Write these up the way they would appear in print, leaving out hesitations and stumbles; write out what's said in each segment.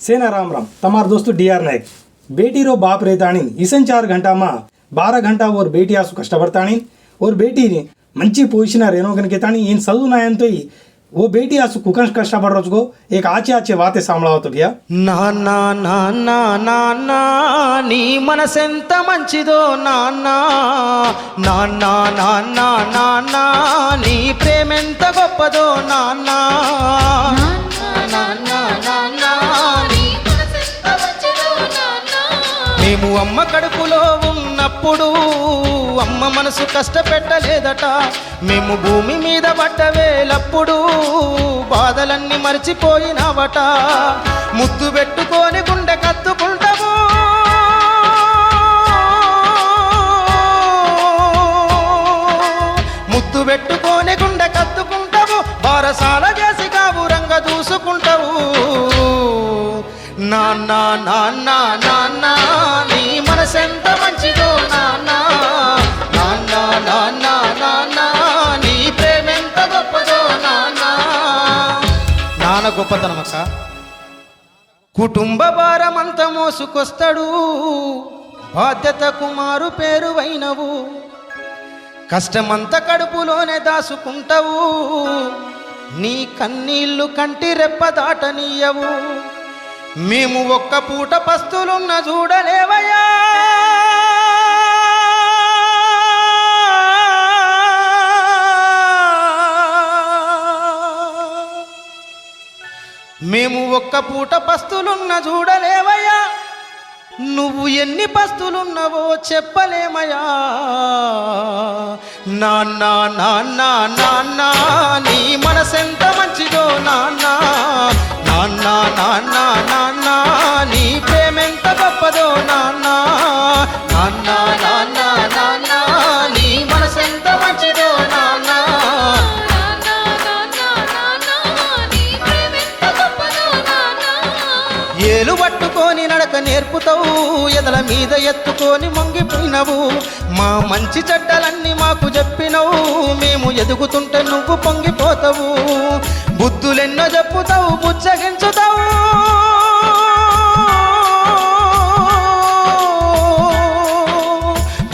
सेना राम राम। तमार दोस्तों डीआर नायक। बेटी रो बाप रहतानी इसन 4 घंटा में 12 घंटा और बेटी आसु कष्टपड़तानी और बेटी मंची पोजिशन रेनो कनकेतानी इन चदु नायंतो वो बेटी आसु कुकंश कष्टपड़ रोजको एक आचे आचे वाते सामलावतो भैया। నాన్నా నాన్నా నాన్నా నీ మనసెంత మంచిదో నాన్నా నాన్నా నాన్నా నాన్నా నీ ప్రేమెంత గొప్పదో నాన్నా నాన్నా నాన్నా నీ మనసెంత మంచిదో నాన్నా మేము అమ్మ కడుపులో ఉన్నప్పుడు అమ్మ మనసు కష్టపెట్టలేదట మేము భూమి మీద పడ్డవేలప్పుడు బాధలన్నీ మర్చిపోయినావట ముద్దు పెట్టుకొని గుండె కత్తుకుంటావు ముద్దు పెట్టుకొని గుండె కత్తుకుంటావు బారసాల చేసి కావురంగా దూసుకుంటావు నాన్నా నాన్నా నాన్నా నీ మనసెంత మంచిదో నాన్నా నాన్నా నాన్నా నాన్నా నీ ప్రేమెంత గొప్పదో నాన్నా నాన్న గొప్పతనం అక్క కుటుంబ భారమంతా మోసుకొస్తాడు బాధ్యత కుమారు పేరువైనవు కష్టమంతా కడుపులోనే దాసుకుంటావు నీ కన్నీళ్లు కంటి రెప్ప దాటనీయవు మేము ఒక్క పూట పస్తులున్న చూడలేవయ్యా మేము ఒక్క పూట పస్తులున్న చూడలేవయ్యా నువ్వు ఎన్ని పస్తులున్నావో చెప్పలేమయ్యా నాన్నా నాన్నా నాన్నా నీ మనసెంత మంచిదో నాన్నా నాన్నా నాన్నా నాన్నా నీ ప్రేమెంత గొప్పదో నాన్నా నాన్నా నాన్నా నాన్నా నీ మనసెంత మంచిదో నాన్నా ఏలు పట్టుకొని నడక నేర్పుతావు ఎదల మీద ఎత్తుకొని మొంగిపోయినవు మా మంచి చెడ్డలన్నీ మాకు చెప్పినవు మేము ఎదుగుతుంటే నువ్వు పొంగిపోతావు బుద్ధులెన్నో చెప్పుతావు బుచ్చగించుతావు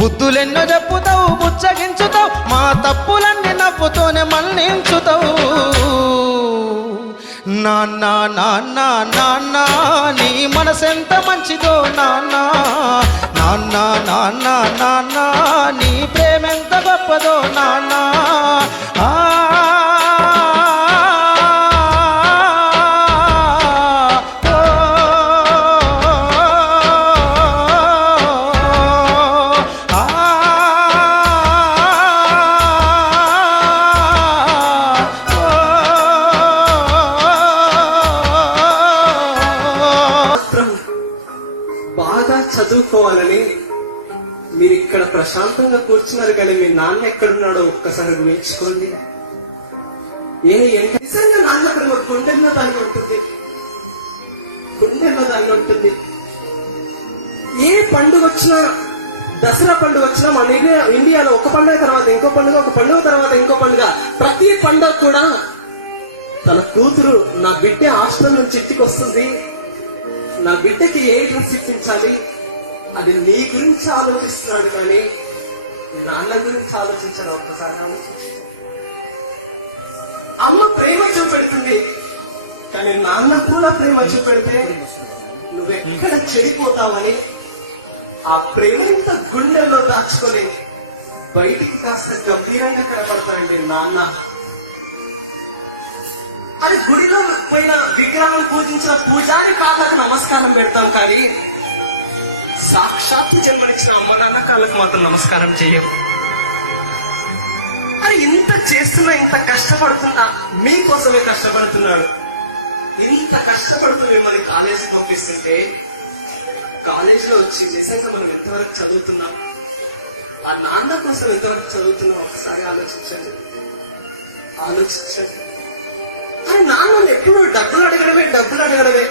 బుద్ధులెన్నో చెప్పుతావు బుచ్చగించుతావు మా తప్పులన్నీ నవ్వుతోనే మన్నించుతావు నాన్నా నాన్నా నాన్నా నీ మనసెంత మంచిదో నాన్నా నాన్నా నాన్నా నాన్నా నీ ప్రేమెంత గొప్పదో నాన్నా బాగా చదువుకోవాలని మీరు ఇక్కడ ప్రశాంతంగా కూర్చున్నారు కానీ మీ నాన్న ఎక్కడున్నాడో ఒక్కసారి ఊహించుకోండి. నిజంగా నాన్న అక్కడ గుండెల్లో దాన్ని ఉంటుంది, గుండెల్లో దాన్ని ఉంటుంది. ఏ పండుగ వచ్చినా, దసరా పండుగ వచ్చినా మన ఇండియాలో ఒక పండుగ తర్వాత ఇంకో పండుగ, ఒక పండుగ తర్వాత ఇంకో పండుగ, ప్రతి పండుగ కూడా తన కూతురు నా బిడ్డ హాస్టల్ నుంచి ఇంటికి వస్తుంది, నా బిడ్డకి ఏ డ్రెస్ ఇప్పించాలి అది నీ గురించి ఆలోచిస్తున్నాడు కానీ నాన్న గురించి ఆలోచించాడు. ఒక్కసారి అమ్మ ప్రేమ చూపెడుతుంది కానీ నాన్న కూడా ప్రేమ చూపెడితే నువ్వెక్కడ చెడిపోతావని ఆ ప్రేమంత గుండెల్లో దాచుకొని బయటికి కాస్త గంభీరంగా కనబడతాడండి నాన్న. అది గుడిలో పోయిన విగ్రహం పూజించిన పూజారి కాళ్ళకు నమస్కారం పెడతాం కానీ సాక్షాత్తు జన్మనిచ్చిన అమ్మ నాన్న కాళ్ళకు మాత్రం నమస్కారం చేయము. అది ఇంత చేస్తున్నా, ఇంత కష్టపడుతున్నా మీకోసమే కష్టపడుతున్నాడు. ఇంత కష్టపడుతూ మిమ్మల్ని కాలేజీకి పంపిస్తుంటే కాలేజీలో వచ్చి నిజంగా మనం ఎంతవరకు చదువుతున్నాం, ఆ నాన్న కోసం ఎంతవరకు చదువుతున్నాం ఒకసారి ఆలోచించండి. నాన్న ఎప్పుడు డబ్బులు అడగడమే.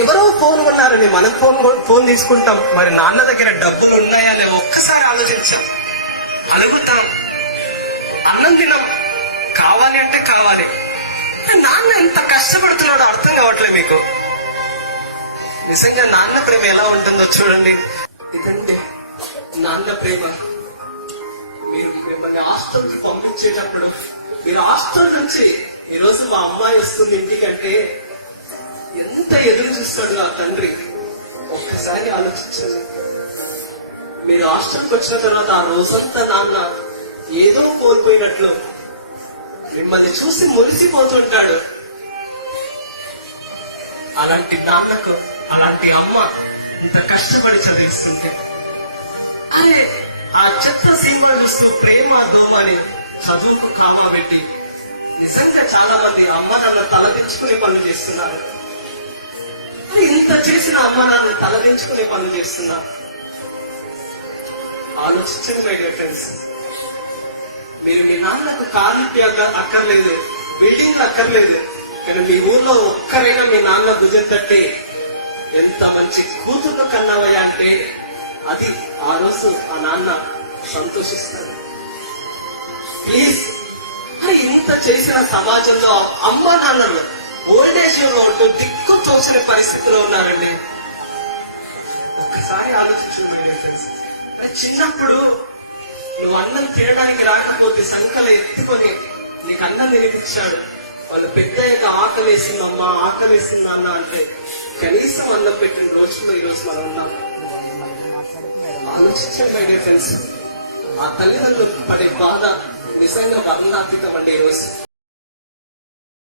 ఎవరో ఫోన్ కొన్నారని మనం ఫోన్ తీసుకుంటాం, మరి నాన్న దగ్గర డబ్బులు ఉన్నాయా లేవో ఒక్కసారి ఆలోచించాం. అడుగుతాం, అన్నం తినం, కావాలి అంటే కావాలి. నాన్న ఎంత కష్టపడుతున్నాడో అర్థం కావట్లేదు మీకు. నిజంగా నాన్న ప్రేమ ఎలా ఉంటుందో చూడండి. ఇదండి నాన్న ప్రేమ. మీరు మిమ్మల్ని హాస్టల్కి పంపించేటప్పుడు మీరు హాస్టల్ నుంచి ఈ రోజు మా అమ్మాయి వస్తుంది ఇంటికంటే ఎంత ఎదురు చూస్తాడు ఆ తండ్రి. ఒక్కసారి ఆలోచించండి. మీరు హాస్టల్కి వచ్చిన తర్వాత ఆ రోజంతా నాన్న ఏదో కోల్పోయినట్లు మిమ్మల్ని చూసి మురిసిపోతుంటాడు. అలాంటి నాన్నకు అలాంటి అమ్మ ఇంత కష్టపడి చదివిస్తుంటే అరే ఆ చెత్త సినిమాలు చూస్తూ ప్రేమ దోమ అని చదువుకు కామా పెట్టి నిజంగా చాలా మంది అమ్మ నాన్న తలదించుకునే పనులు చేస్తున్నారు. ఇంత చేసిన అమ్మ నాన్న తలదించుకునే పనులు చేస్తున్నారు. ఆలోచించండి మై డియర్ ఫ్రెండ్స్. మీరు మీ నాన్నకు కార్లు అక్కర్లేదు, బిల్డింగ్లు అక్కర్లేదు, కానీ మీ ఊర్లో ఒక్కరైనా మీ నాన్న భుజం తట్టి ఎంత మంచి కూతురు కన్నావయ్యా అంటే అది ఆ రోజు ఆ నాన్న సంతోషిస్తాడు. ప్లీజ్, ఇంత చేసిన సమాజంలో అమ్మ నాన్నలు ఓల్డ్ ఏజ్ లో ఉంటూ దిక్కు తోచిన పరిస్థితిలో ఉన్నారండి. ఒక్కసారి ఆలోచించండి ఫ్రెండ్స్. చిన్నప్పుడు నువ్వు అన్నం తినడానికి రాకపోతే సంకలు ఎత్తుకొని నీకు అన్నం తినిపించాడు. వాళ్ళు పెద్దగా ఆకలేసిందమ్మా ఆకలేసిందా అన్న అంటే కనీసం అన్నం పెట్టిన రోజులో ఈ రోజు మనం ఉన్నాం. ఆలోచించండి మై డియర్ ఫ్రెండ్స్. ఆ తల్లిదండ్రులు పడే బాధ నిజంగా వర్ణాతీతం అండి. ఈ రోజు